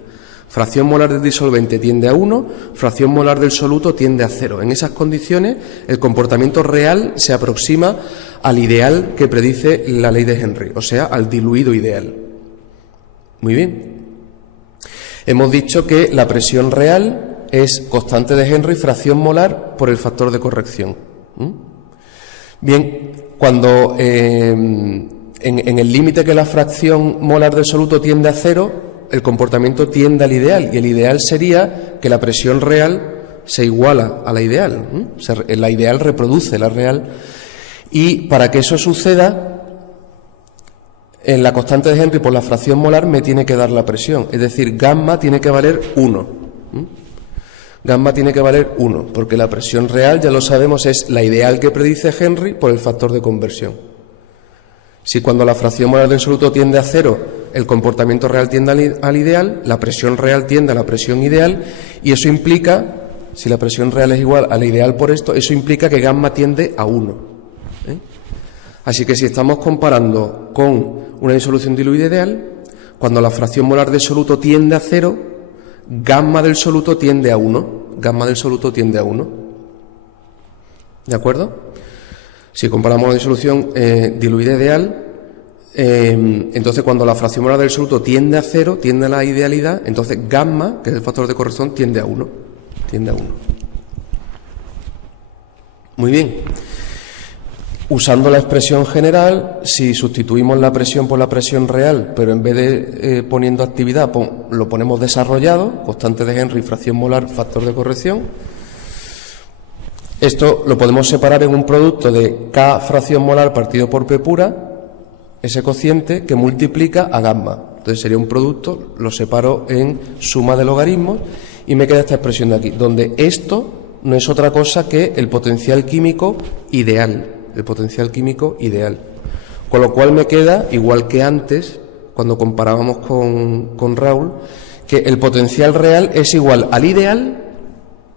Fracción molar del disolvente tiende a 1, fracción molar del soluto tiende a 0. En esas condiciones, el comportamiento real se aproxima al ideal que predice la ley de Henry, o sea, al diluido ideal. Muy bien. Hemos dicho que la presión real es constante de Henry, fracción molar por el factor de corrección. Bien, cuando en el límite que la fracción molar del soluto tiende a 0, el comportamiento tiende al ideal, y el ideal sería que la presión real se iguala a la ideal. La ideal reproduce la real, y para que eso suceda, en la constante de Henry por la fracción molar me tiene que dar la presión, es decir, gamma tiene que valer 1. Gamma tiene que valer 1, porque la presión real, ya lo sabemos, es la ideal que predice Henry por el factor de conversión. Si cuando la fracción molar del soluto tiende a 0, el comportamiento real tiende al ideal, la presión real tiende a la presión ideal, y eso implica, si la presión real es igual a la ideal por esto, eso implica que gamma tiende a 1. Así que si estamos comparando con una disolución diluida ideal, cuando la fracción molar de soluto tiende a 0, gamma del soluto tiende a 1. Gamma del soluto tiende a 1. ¿De acuerdo? Si comparamos la disolución diluida ideal, entonces cuando la fracción molar del soluto tiende a 0, tiende a la idealidad, entonces gamma, que es el factor de corrección, tiende a 1. Tiende a 1. Muy bien. Usando la expresión general, si sustituimos la presión por la presión real, pero en vez de poniendo actividad, lo ponemos desarrollado, constante de Henry, fracción molar, factor de corrección. Esto lo podemos separar en un producto de K fracción molar partido por P pura, ese cociente que multiplica a gamma. Entonces sería un producto, lo separo en suma de logaritmos y me queda esta expresión de aquí, donde esto no es otra cosa que el potencial químico ideal. El potencial químico ideal. Con lo cual me queda, igual que antes, cuando comparábamos con Raúl, que el potencial real es igual al ideal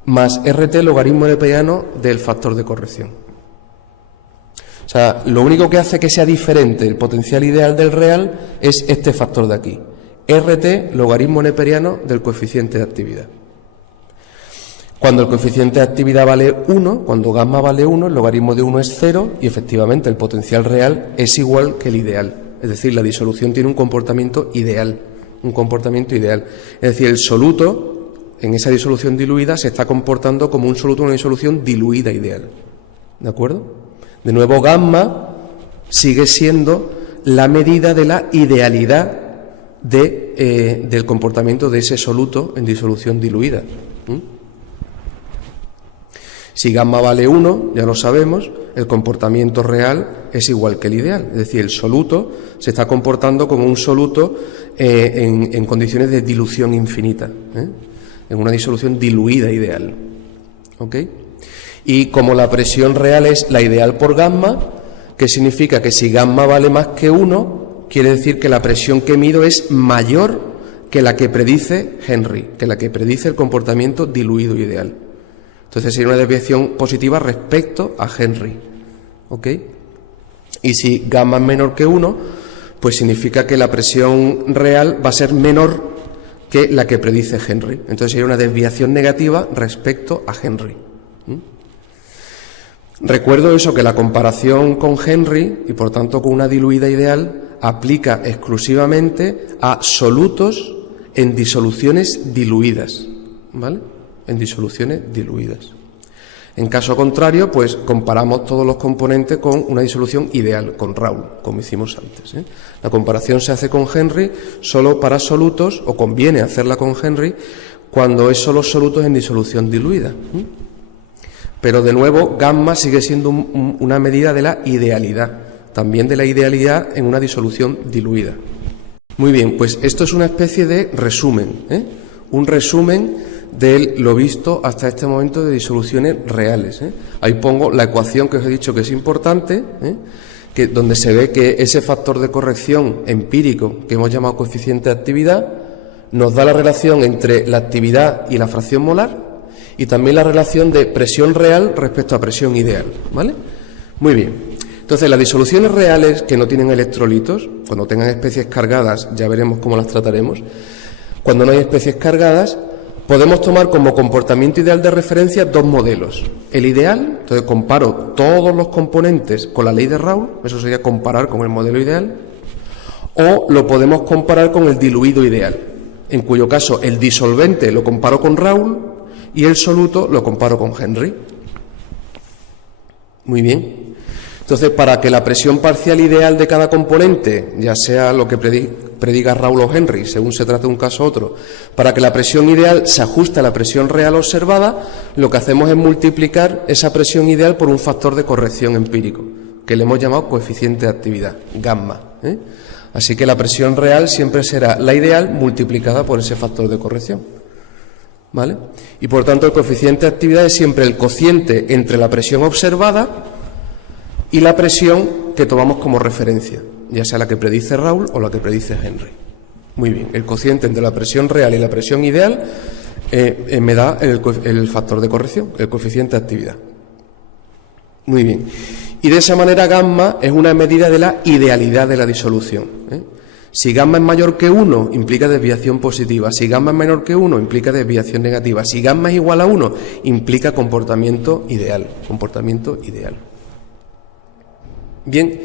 más RT logaritmo neperiano del factor de corrección. O sea, lo único que hace que sea diferente el potencial ideal del real es este factor de aquí. RT logaritmo neperiano del coeficiente de actividad. Cuando el coeficiente de actividad vale 1, cuando gamma vale 1, el logaritmo de 1 es 0 y efectivamente el potencial real es igual que el ideal. Es decir, la disolución tiene un comportamiento ideal. Un comportamiento ideal. Es decir, el soluto en esa disolución diluida se está comportando como un soluto en una disolución diluida ideal. ¿De acuerdo? De nuevo, gamma sigue siendo la medida de la idealidad del comportamiento de ese soluto en disolución diluida. Si gamma vale 1, ya lo sabemos, el comportamiento real es igual que el ideal. Es decir, el soluto se está comportando como un soluto en condiciones de dilución infinita, en una disolución diluida ideal. ¿Ok? Y como la presión real es la ideal por gamma, que significa que si gamma vale más que 1, quiere decir que la presión que mido es mayor que la que predice Henry, que la que predice el comportamiento diluido ideal. Entonces sería una desviación positiva respecto a Henry. ¿Ok? Y si gamma es menor que 1, pues significa que la presión real va a ser menor que la que predice Henry. Entonces sería una desviación negativa respecto a Henry. Recuerdo eso, que la comparación con Henry, y por tanto con una diluida ideal, aplica exclusivamente a solutos en disoluciones diluidas. ¿Vale? En disoluciones diluidas. En caso contrario, pues comparamos todos los componentes con una disolución ideal, con Raoul, como hicimos antes. La comparación se hace con Henry solo para solutos, o conviene hacerla con Henry, cuando es solo solutos en disolución diluida. Pero de nuevo, gamma sigue siendo una medida de la idealidad, también de la idealidad en una disolución diluida. Muy bien, pues esto es una especie de resumen, un resumen de lo visto hasta este momento de disoluciones reales. Ahí pongo la ecuación que os he dicho que es importante, donde se ve que ese factor de corrección empírico que hemos llamado coeficiente de actividad nos da la relación entre la actividad y la fracción molar y también la relación de presión real respecto a presión ideal. ¿Vale? Muy bien. Entonces, las disoluciones reales que no tienen electrolitos, cuando tengan especies cargadas, ya veremos cómo las trataremos. Cuando no hay especies cargadas, podemos tomar como comportamiento ideal de referencia dos modelos. El ideal, entonces comparo todos los componentes con la ley de Raoul, eso sería comparar con el modelo ideal, o lo podemos comparar con el diluido ideal, en cuyo caso el disolvente lo comparo con Raoul y el soluto lo comparo con Henry. Muy bien. Entonces, para que la presión parcial ideal de cada componente, ya sea lo que prediga Raoul o Henry, según se trate de un caso u otro, para que la presión ideal se ajuste a la presión real observada, lo que hacemos es multiplicar esa presión ideal por un factor de corrección empírico, que le hemos llamado coeficiente de actividad, gamma. Así que la presión real siempre será la ideal multiplicada por ese factor de corrección. ¿Vale? Y por tanto el coeficiente de actividad es siempre el cociente entre la presión observada y la presión que tomamos como referencia, ya sea la que predice Raoul o la que predice Henry. Muy bien, el cociente entre la presión real y la presión ideal me da el factor de corrección, el coeficiente de actividad. Muy bien. Y de esa manera gamma es una medida de la idealidad de la disolución. Si gamma es mayor que 1, implica desviación positiva. Si gamma es menor que 1, implica desviación negativa. Si gamma es igual a 1, implica comportamiento ideal. Comportamiento ideal. Bien.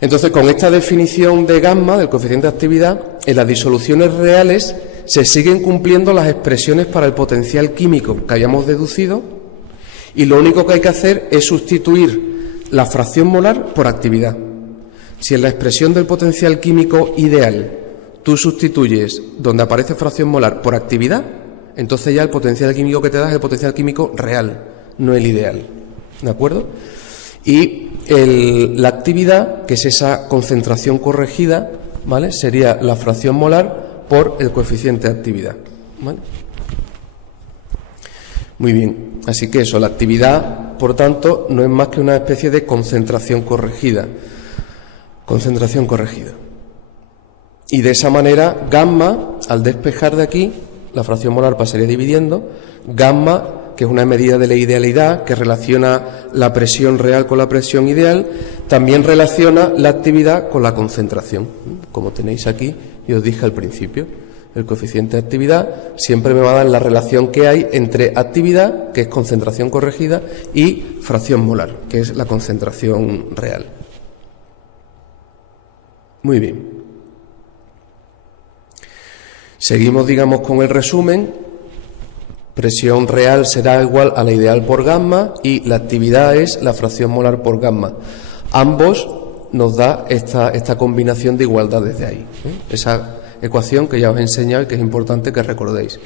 Entonces, con esta definición de gamma, del coeficiente de actividad, en las disoluciones reales se siguen cumpliendo las expresiones para el potencial químico que hayamos deducido, y lo único que hay que hacer es sustituir la fracción molar por actividad. Si en la expresión del potencial químico ideal tú sustituyes donde aparece fracción molar por actividad, entonces ya el potencial químico que te da es el potencial químico real, no el ideal. ¿De acuerdo? Y la actividad, que es esa concentración corregida, ¿vale?, sería la fracción molar por el coeficiente de actividad. ¿Vale? Muy bien. Así que eso, la actividad, por tanto, no es más que una especie de concentración corregida. Concentración corregida. Y de esa manera, gamma, al despejar de aquí, la fracción molar pasaría dividiendo, gamma, que es una medida de la idealidad, que relaciona la presión real con la presión ideal, también relaciona la actividad con la concentración, como tenéis aquí y os dije al principio. El coeficiente de actividad siempre me va a dar la relación que hay entre actividad, que es concentración corregida, y fracción molar, que es la concentración real. Muy bien. Seguimos, digamos, con el resumen. Presión real será igual a la ideal por gamma y la actividad es la fracción molar por gamma. Ambos nos da esta combinación de igualdad desde ahí. Esa ecuación que ya os he enseñado y que es importante que recordéis.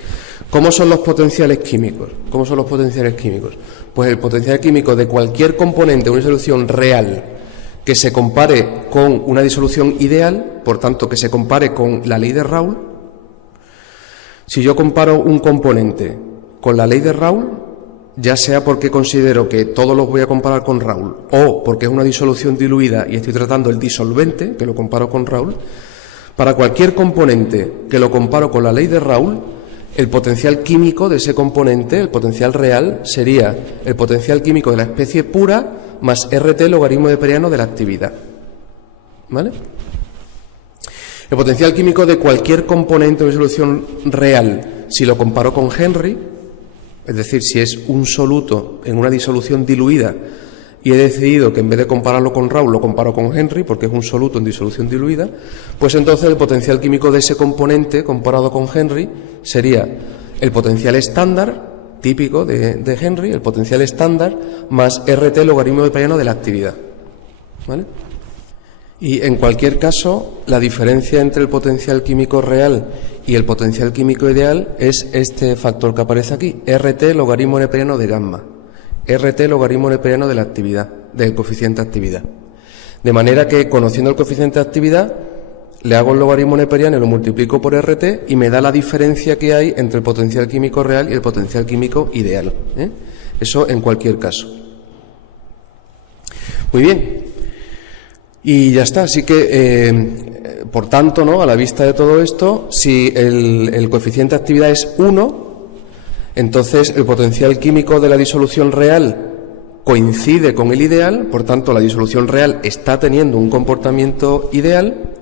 ¿Cómo son los potenciales químicos? ¿Cómo son los potenciales químicos? Pues el potencial químico de cualquier componente de una disolución real que se compare con una disolución ideal, por tanto que se compare con la ley de Raoult. Si yo comparo un componente con la ley de Raoult, ya sea porque considero que todos los voy a comparar con Raoult o porque es una disolución diluida y estoy tratando el disolvente, que lo comparo con Raoult, para cualquier componente que lo comparo con la ley de Raoult, el potencial químico de ese componente, el potencial real, sería el potencial químico de la especie pura más RT logaritmo neperiano de la actividad. ¿Vale? El potencial químico de cualquier componente de disolución real, si lo comparo con Henry, es decir, si es un soluto en una disolución diluida y he decidido que en vez de compararlo con Raoult lo comparo con Henry porque es un soluto en disolución diluida, pues entonces el potencial químico de ese componente comparado con Henry sería el potencial estándar típico de Henry, el potencial estándar más RT logaritmo neperiano de la actividad. ¿Vale? Y en cualquier caso, la diferencia entre el potencial químico real y el potencial químico ideal es este factor que aparece aquí, RT logaritmo neperiano de gamma, RT logaritmo neperiano de la actividad, del coeficiente de actividad. De manera que, conociendo el coeficiente de actividad, le hago el logaritmo neperiano y lo multiplico por RT y me da la diferencia que hay entre el potencial químico real y el potencial químico ideal. Eso en cualquier caso. Muy bien. Y ya está, así que, por tanto, ¿no?, a la vista de todo esto, si el coeficiente de actividad es 1, entonces el potencial químico de la disolución real coincide con el ideal, por tanto la disolución real está teniendo un comportamiento ideal.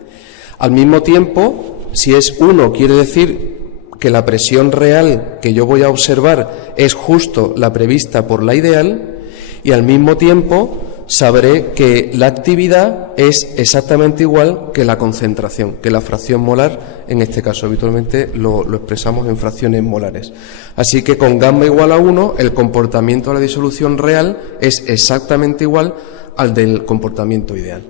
Al mismo tiempo, si es 1, quiere decir que la presión real que yo voy a observar es justo la prevista por la ideal, y al mismo tiempo sabré que la actividad es exactamente igual que la concentración, que la fracción molar, en este caso habitualmente lo expresamos en fracciones molares. Así que con gamma igual a 1, el comportamiento de la disolución real es exactamente igual al del comportamiento ideal.